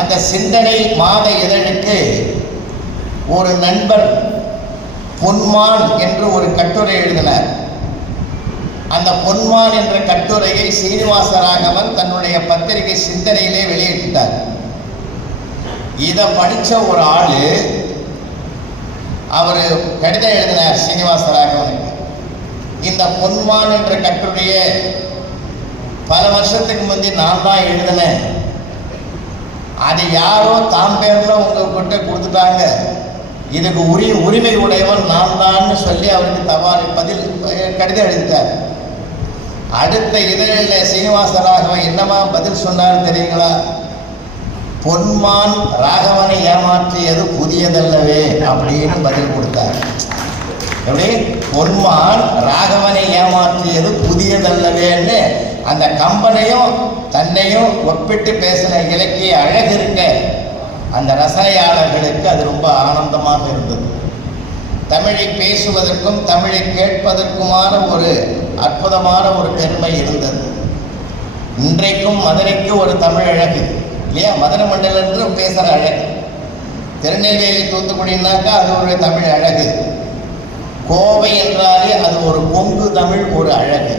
அந்த சிந்தனை மாத இதழுக்கு ஒரு நண்பர் பொன்மான் என்று ஒரு கட்டுரை எழுதினார். அந்த பொன்மான் என்ற கட்டுரையை சீனிவாச ராகவன் தன்னுடைய பத்திரிகை சிந்தனையிலே வெளியிட்டார். இதை படித்த ஒரு ஆள் அவர் கடிதம் எழுதினார் சீனிவாச ராகவனுக்கு. இந்த பொன்மான் என்ற கட்டுரையை பல வருஷத்துக்கு முந்தி நான் தான் எழுதினேன், அது யாரோ தாம் பேரில் உங்ககிட்ட கொடுத்துட்டாங்க, இதுக்கு உரிமை உடையவன் நான் தான் சொல்லி அவருக்கு பதில் கடிதம் எழுதிட்டார். அடுத்த இதழில் சீனிவாச ராகவன் என்னமா பதில் சொன்னார் தெரியுங்களா? பொன்மான் ராகவனை ஏமாற்றியது புதியதல்லவே அப்படின்னு பதில் கொடுத்தார். எப்படி? பொன்மான் ராகவனை ஏமாற்றியது புதியதல்லவேன்னு அந்த கம்பனையும் தன்னையும் ஒப்பிட்டு பேசின இலக்கிய அழகு இருக்க அந்த ரசனையாளர்களுக்கு அது ரொம்ப ஆனந்தமாக இருந்தது. தமிழை பேசுவதற்கும் தமிழை கேட்பதற்குமான ஒரு அற்புதமான ஒரு பெருமை இருந்தது. இன்றைக்கும் மதுரைக்கு ஒரு தமிழ் அழகு இல்லையா? மதுரை மண்டலன்று பேசுகிற அழகு. திருநெல்வேலி தூத்துக்குடினாக்கா அது ஒரு தமிழ் அழகு. கோவை என்றாலே அது ஒரு கொங்கு தமிழ், ஒரு அழகு.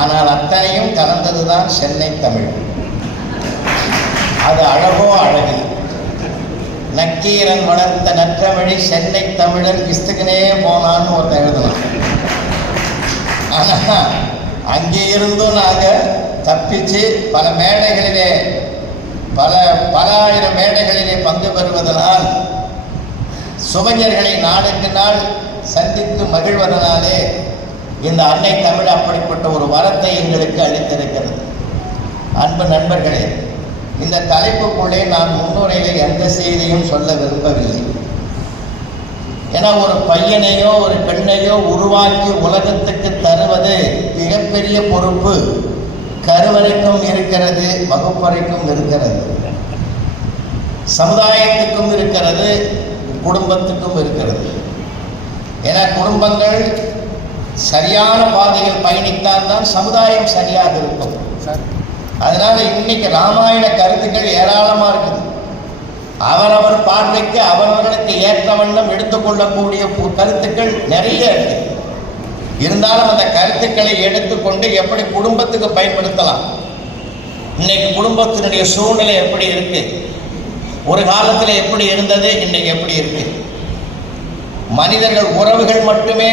ஆனால் அத்தனையும் கலந்தது தான் சென்னை தமிழ். அது அழகோ அழகு. நக்கீரன் வளர்த்த நற்றமிழி சென்னை தமிழன் கிஸ்துக்குனே போனான்னு ஒருத்தன் எழுதலாம். ஆனால் அங்கே இருந்தும் நாங்கள் தப்பிச்சு பல மேடைகளிலே பல ஆயிரம் மேடைகளிலே பங்கு பெறுவதனால், சுவைஞர்களை நாளுக்கு நாள் சந்தித்து மகிழ்வதனாலே இந்த அன்னை தமிழ் அப்படிப்பட்ட ஒரு வரத்தை எங்களுக்கு அளித்திருக்கிறது. அன்பு நண்பர்களே, இந்த தலைப்புக்குள்ளே நான் முன்னுரையில் எந்த செய்தியும் சொல்ல விரும்பவில்லை. ஏன்னா ஒரு பையனையோ ஒரு பெண்ணையோ உருவாக்கி உலகத்துக்கு தருவது மிகப்பெரிய பொறுப்பு. கருவறைக்கும் இருக்கிறது, வகுப்பறைக்கும் இருக்கிறது, சமுதாயத்துக்கும் இருக்கிறது, குடும்பத்துக்கும் இருக்கிறது. ஏன்னா குடும்பங்கள் சரியான பாதையில் பயணித்தால் தான் சமுதாயம் சரியாக இருக்கும். அதனால இன்னைக்கு ராமாயண கருத்துக்கள் ஏராளமாக இருக்குது. அவரவர் பார்வைக்கு அவரவர்களுக்கு ஏற்ற வண்ணம் எடுத்துக்கொள்ளக்கூடிய கருத்துக்கள் நிறைய இருக்கு. இருந்தாலும் அந்த கருத்துக்களை எடுத்துக்கொண்டு எப்படி குடும்பத்துக்கு பயன்படுத்தலாம், இன்னைக்கு குடும்பத்தினுடைய சூழ்நிலை எப்படி இருக்கு, ஒரு காலத்தில் எப்படி இருந்தது, இன்னைக்கு எப்படி இருக்கு, மனிதர்கள் உறவுகள் மட்டுமே